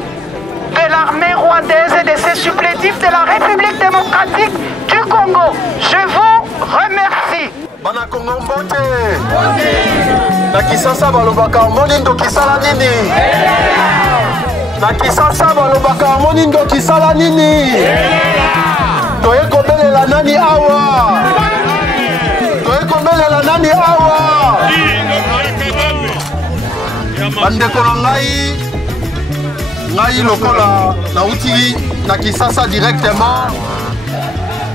de l'armée rwandaise et de ses supplétifs de la République démocratique du Congo. Je vous remercie. Bana Congo mbote na Kisasa balobaka moni ndo kisala nini na Kisasa balobaka moni ndo kisala nini toye kobelela nani awa toye kobelela nani awa bandeko na ngai lokola nauti na Kisasa directement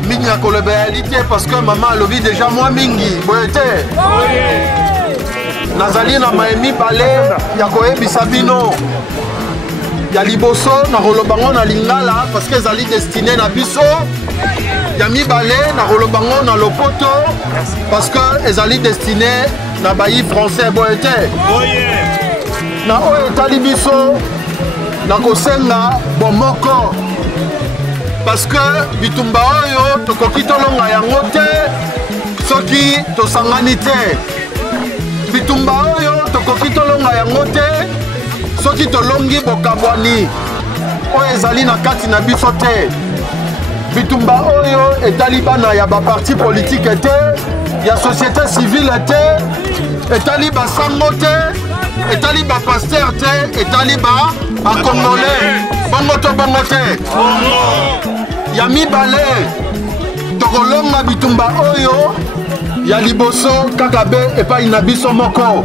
mingi akolobela elite parce que maman alobi déjà moi mingi boye te nazali na maemi bale ya koyebisa bino ya liboso nakolobango na lingala parce que ezali destiné na biso ya mibale nakolobango na lopoto parce que ezali destiné na bayi français boye te na oyo etali biso nakosenga bomoko parce que bitumba oyo tokoki tolonga yango te soki tosangani te bitumba oyo tokoki tolonga yango te soki tolongi bokabwani oyo ezali na kati na biso te bitumba oyo etali bana ya baparti politike te ya société civile te etali basango te etali bapaster te etali bacongolais bongo to bongo te ya mibale tokolonga bitumba oyo ya liboso kaka be epai na biso moko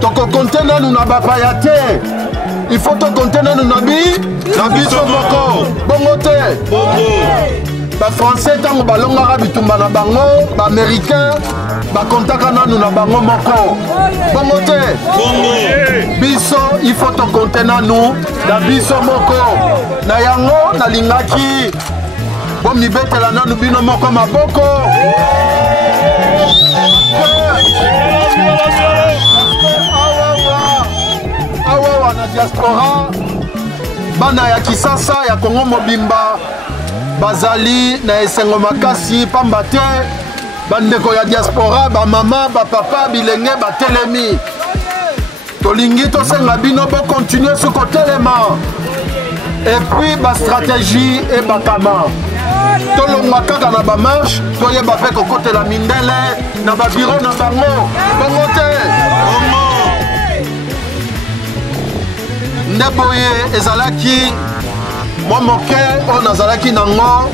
tokokonte nanu na bapaya te il faut tokonte nanu na biso moko bongo te bafrançais ntango balongaka bitumba na bango baaméricain bakontaka nanu na bango moko bongo te biso il faut tokonte nanu na biso moko na yango nalingaki bomibetela nanu bino moko maboko awawa na diaspora bana ya Kisasa ya Kongo mobimba bazali na esengo makasi pamba te bandeko ya diaspora bamama bapapa bilenge batelemi tolingi tosenga bino bokontinue su kotelema epuis bastratégie ebakama tolongwa kaka na bamarshe toyeba mpe kokotela mindele na babiro na bango bongo te nde boye ezalaki mwa moke oyo nazalaki nango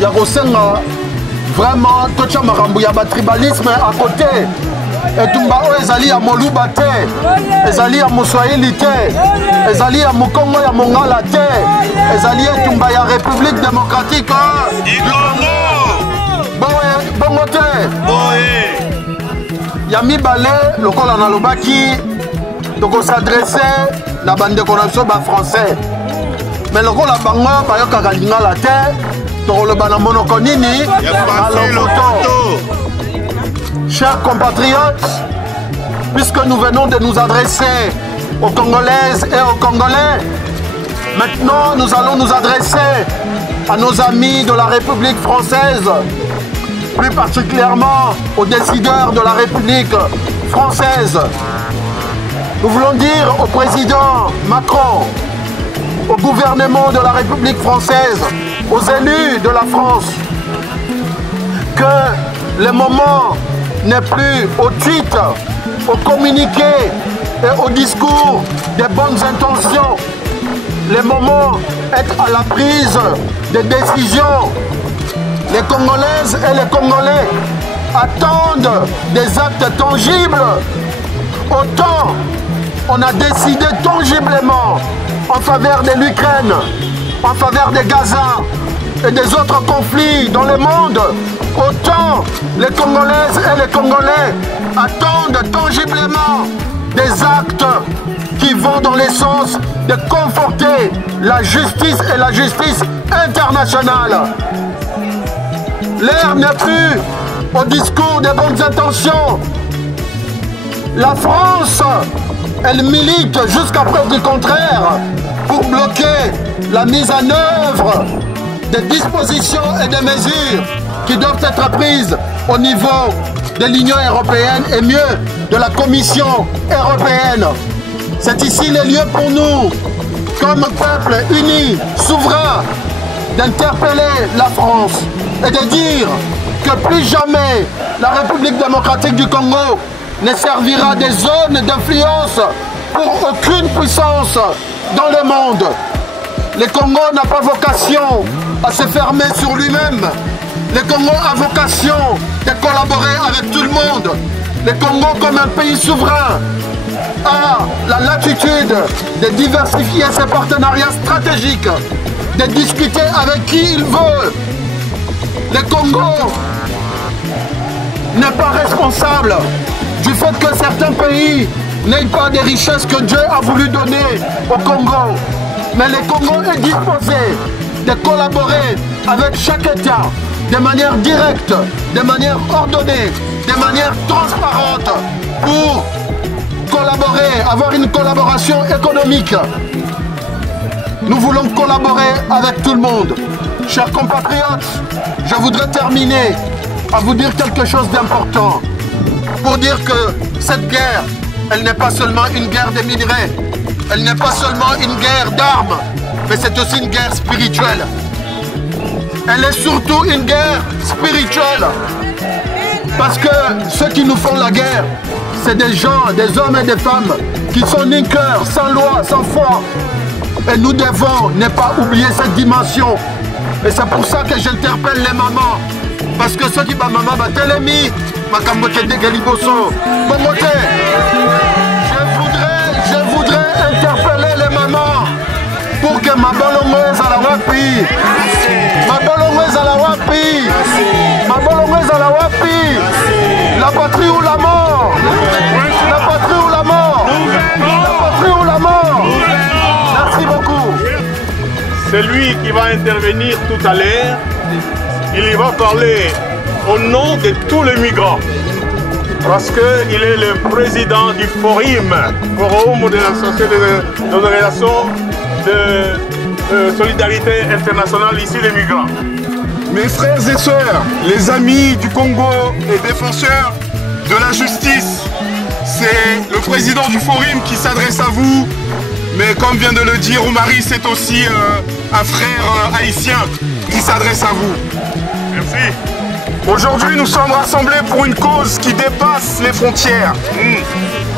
ya kosenga vraiment totya makambo ya batribalisme à côté etumba oyo ezali ya moluba te ezali ya moswahili te ezali ya mokongo ya mongala te ezali etumba ya république démocratique bongo te ya mibale lokola nalobaki tokosadresse na bandeko na biso bafrançais mais lokola bango bayokaka lingala te tokoloba na monoko nini na lopoto. Chers compatriotes, puisque nous venons de nous adresser aux Congolaises et aux Congolais, maintenant nous allons nous adresser à nos amis de la République française, plus particulièrement aux décideurs de la République française. Nous voulons dire au président Macron, au gouvernement de la République française, aux élus de la France, que le moment n'est plus au tweet, au communiqué et au discours des bonnes intentions. Le moment est à la prise de décisions. Les Congolaises et les Congolais attendent des actes tangibles. Autant on a décidé tangiblement en faveur de l'Ukraine, en faveur de Gaza et des autres conflits dans le monde, autant les Congolaises et les Congolais attendent tangiblement des actes qui vont dans le sens de conforter la justice et la justice internationale. L'heure n'est plus au discours des bonnes intentions. La France, elle milite jusqu'à preuve du contraire pour bloquer la mise en œuvre des dispositions et des mesures qui doivent être prises au niveau de l'Union européenne et mieux de la Commission européenne. C'est ici le lieu pour nous, comme peuple uni, souverain, d'interpeller la France et de dire que plus jamais la République démocratique du Congo ne servira de zone d'influence pour aucune puissance dans le monde. Le Congo n'a pas vocation à se fermer sur lui-même. Le Congo a vocation de collaborer avec tout le monde. Le Congo, comme un pays souverain, a la latitude de diversifier ses partenariats stratégiques, de discuter avec qui il veut. Le Congo n'est pas responsable du fait que certains pays n'aient pas des richesses que Dieu a voulu donner au Congo. Mais le Congo est disposé de collaborer avec chaque État de manière directe, de manière ordonnée, de manière transparente pour collaborer, avoir une collaboration économique. Nous voulons collaborer avec tout le monde. Chers compatriotes, je voudrais terminer à vous dire quelque chose d'important. Pour dire que cette guerre, elle n'est pas seulement une guerre des minerais, elle n'est pas seulement une guerre d'armes, mais c'est aussi une guerre spirituelle. Elle est surtout une guerre spirituelle. Parce que ceux qui nous font la guerre, c'est des gens, des hommes et des femmes qui sont ni cœur, sans loi, sans foi. Et nous devons ne pas oublier cette dimension. Et c'est pour ça que j'interpelle les mamans. Parce que ceux qui sont maman, telemi, je voudrais interpeller les mamans pour que ma bolongoise à la wapi, ma bolongoise à la wapi, ma bolongoise à la wapi, c'est lui qui va intervenir tout à l'heure. Il y va parler au nom de tous les migrants. Parce qu'il est le président du Forum de l'association de relations de solidarité internationale ici des migrants. Mes frères et sœurs, les amis du Congo et défenseurs de la justice, c'est le président du Forum qui s'adresse à vous. Mais comme vient de le dire Oumari, c'est aussi un frère haïtien qui s'adresse à vous. Merci. Aujourd'hui, nous sommes rassemblés pour une cause qui dépasse les frontières.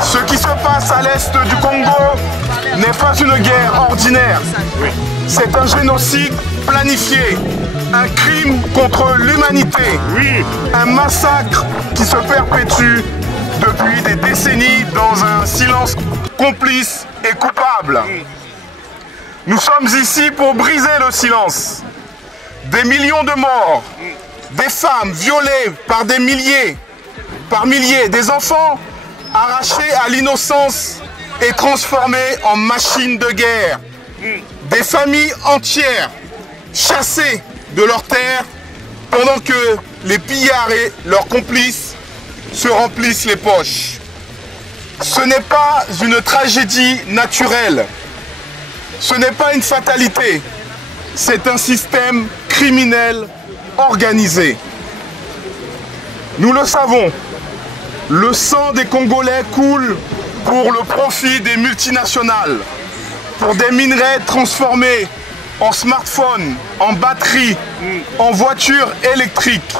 Ce qui se passe à l'est du Congo n'est pas une guerre ordinaire. C'est un génocide planifié, un crime contre l'humanité, un massacre qui se perpétue depuis des décennies dans un silence complice et coupable. Nous sommes ici pour briser le silence. Des millions de morts, des femmes violées par milliers, des enfants arrachés à l'innocence et transformés en machines de guerre, des familles entières chassées de leurs terres pendant que les pillards et leurs complices se remplissent les poches. Ce n'est pas une tragédie naturelle, ce n'est pas une fatalité, c'est un système criminel organisé. Nous le savons, le sang des Congolais coule pour le profit des multinationales, pour des minerais transformés en smartphones, en batteries, en voitures électriques.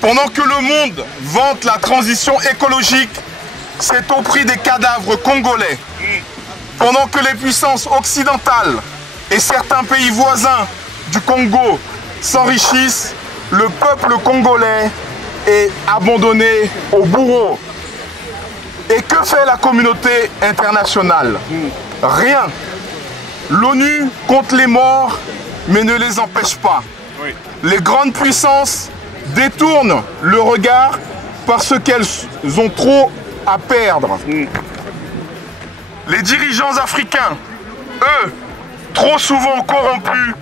Pendant que le monde vante la transition écologique, c'est au prix des cadavres congolais. Pendant que les puissances occidentales et certains pays voisins du Congo s'enrichissent, le peuple congolais est abandonné au bourreau. Et que fait la communauté internationale? Rien. L'ONU compte les morts, mais ne les empêche pas. Les grandes puissances détournent le regard parce qu'elles ont trop à perdre. Les dirigeants africains, eux, trop souvent corrompus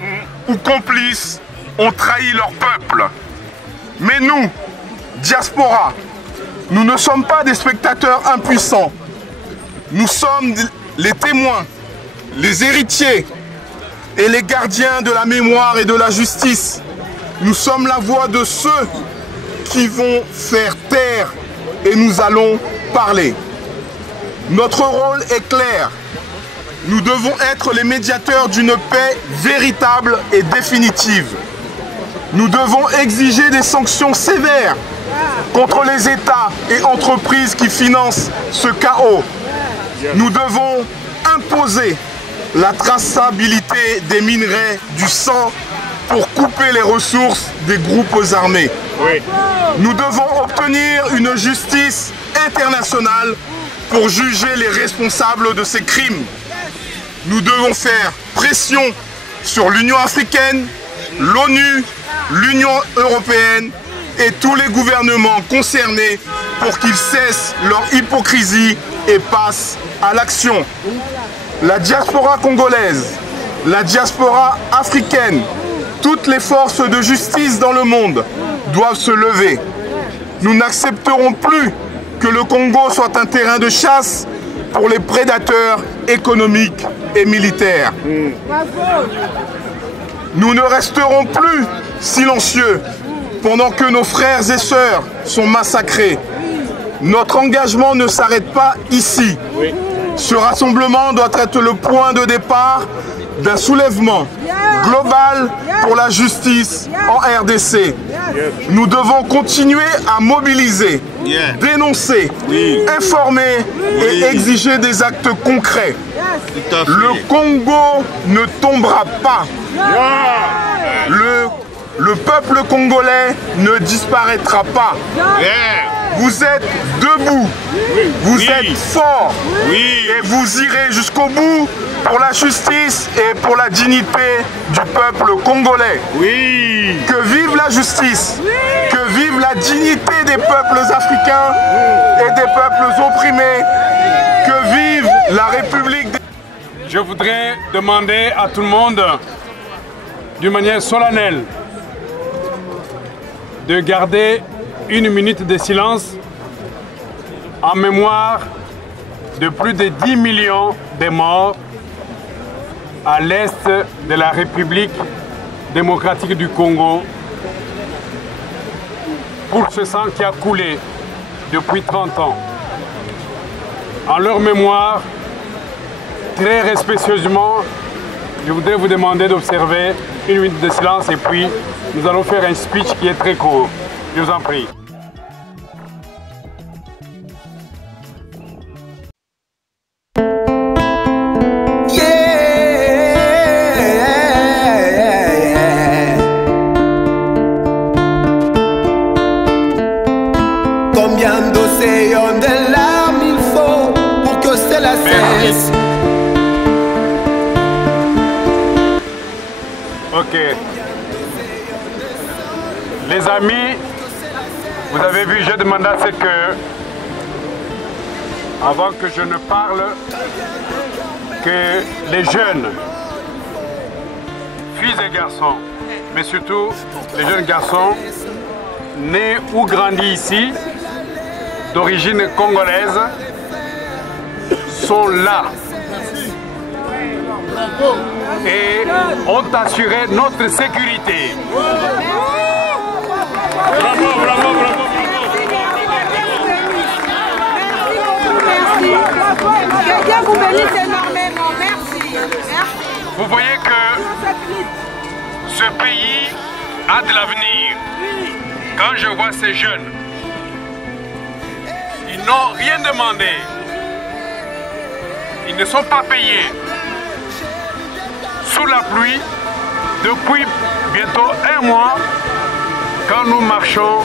ou complices, ont trahi leur peuple. Mais nous, diaspora, nous ne sommes pas des spectateurs impuissants. Nous sommes les témoins, les héritiers et les gardiens de la mémoire et de la justice. Nous sommes la voix de ceux qui vont faire taire et nous allons parler. Notre rôle est clair. Nous devons être les médiateurs d'une paix véritable et définitive. Nous devons exiger des sanctions sévères contre les États et entreprises qui financent ce chaos. Nous devons imposer la traçabilité des minerais du sang pour couper les ressources des groupes armés. Nous devons obtenir une justice internationale pour juger les responsables de ces crimes. Nous devons faire pression sur l'Union africaine, l'ONU, l'Union européenne et tous les gouvernements concernés pour qu'ils cessent leur hypocrisie et passent à l'action. La diaspora congolaise, la diaspora africaine, toutes les forces de justice dans le monde doivent se lever. Nous n'accepterons plus que le Congo soit un terrain de chasse pour les prédateurs économiques et militaires. Nous ne resterons plus silencieux pendant que nos frères et sœurs sont massacrés. Notre engagement ne s'arrête pas ici. Ce rassemblement doit être le point de départ d'un soulèvement global pour la justice en RDC. Nous devons continuer à mobiliser, dénoncer, informer et exiger des actes concrets. Le Congo ne tombera pas. Le peuple congolais ne disparaîtra pas. Vous êtes debout, vous êtes forts et vous irez jusqu'au bout pour la justice et pour la dignité du peuple congolais. Que vive la justice, que vive la dignité des peuples africains et des peuples opprimés, que vive la République. Je voudrais demander à tout le monde d'une manière solennelle de garder 1 minute de silence en mémoire de plus de 10 millions de morts à l'est de la République démocratique du Congo pour ce sang qui a coulé depuis 30 ans. En leur mémoire, très respectueusement, je voudrais vous demander d'observer 1 minute de silence et puis nous allons faire un speech qui est très court. Je vous en prie. Combien d'océans de larmes il faut pour que cela cesse? Ok. Les amis, vous avez vu, j'ai demandé à ce que, avant que je ne parle, que les jeunes, filles et garçons, mais surtout les jeunes garçons, nés ou grandis ici, d'origine congolaise, sont là et ont assuré notre sécurité. Bravo, bravo, bravo. Que Dieu vous bénisse énormément. Merci. Vous voyez que ce pays a de l'avenir. Quand je vois ces jeunes, ils n'ont rien demandé. Ils ne sont pas payés. Sous la pluie, depuis bientôt 1 mois, quand nous marchons,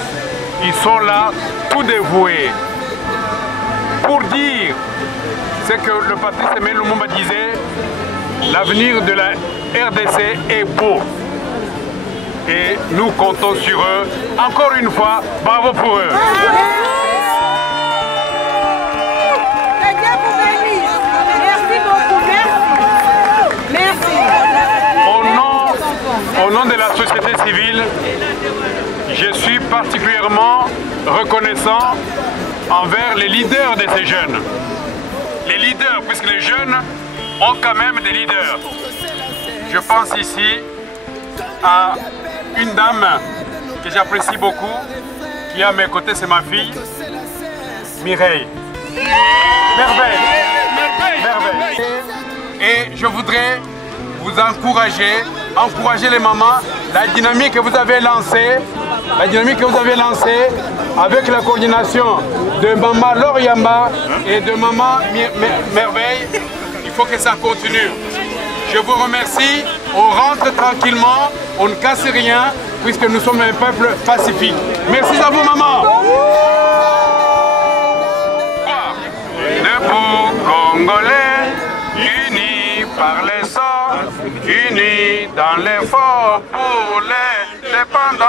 ils sont là, tout dévoués. Pour dire ce que le Patrice Aimé Lumumba disait, l'avenir de la RDC est beau. Et nous comptons sur eux. Encore une fois, bravo pour eux. Merci beaucoup, merci. Au nom de la société civile, je suis particulièrement reconnaissant envers les leaders de ces jeunes. Les leaders, puisque les jeunes ont quand même des leaders. Je pense ici à une dame que j'apprécie beaucoup, qui est à mes côtés, c'est ma fille, Mireille. Merveille. Et je voudrais vous encourager les mamans, la dynamique que vous avez lancée, avec la coordination de maman Loriamba et de maman Merveille, il faut que ça continue. Je vous remercie, on rentre tranquillement, on ne casse rien, puisque nous sommes un peuple pacifique. Merci à vous, maman. Debout Congolais, unis par les sorts, unis dans l'effort pour l'indépendance.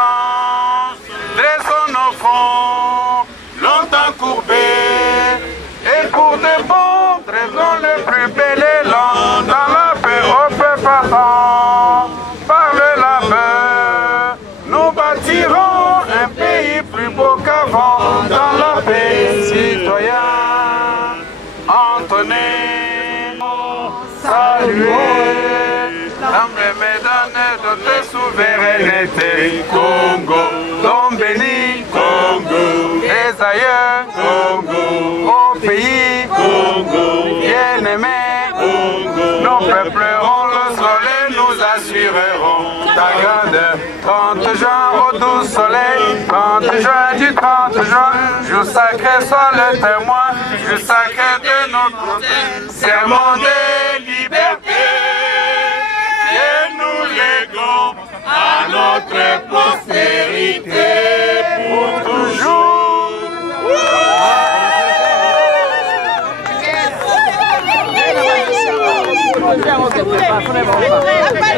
Dressons nos fronts, longtemps courbés, et pour de bonnes raisons les plus belles élan dans la paix au peuple partant. Par le labeur, nous bâtirons un pays plus beau qu'avant. Dans la paix, citoyens, entonnez, saluez, l'emblème de souveraineté. Congo, don béni, Congo, les aïeux, Congo, au pays, Congo, bien-aimé, Congo, nos peuples ont le soleil, nous assurerons ta grandeur. 30 juin au doux soleil, 30 juin du 30 juin, jour sacré soit le témoin, jour sacré de notre côté, serment de liberté, et nous léguons à notre postérité pour toujours.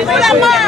La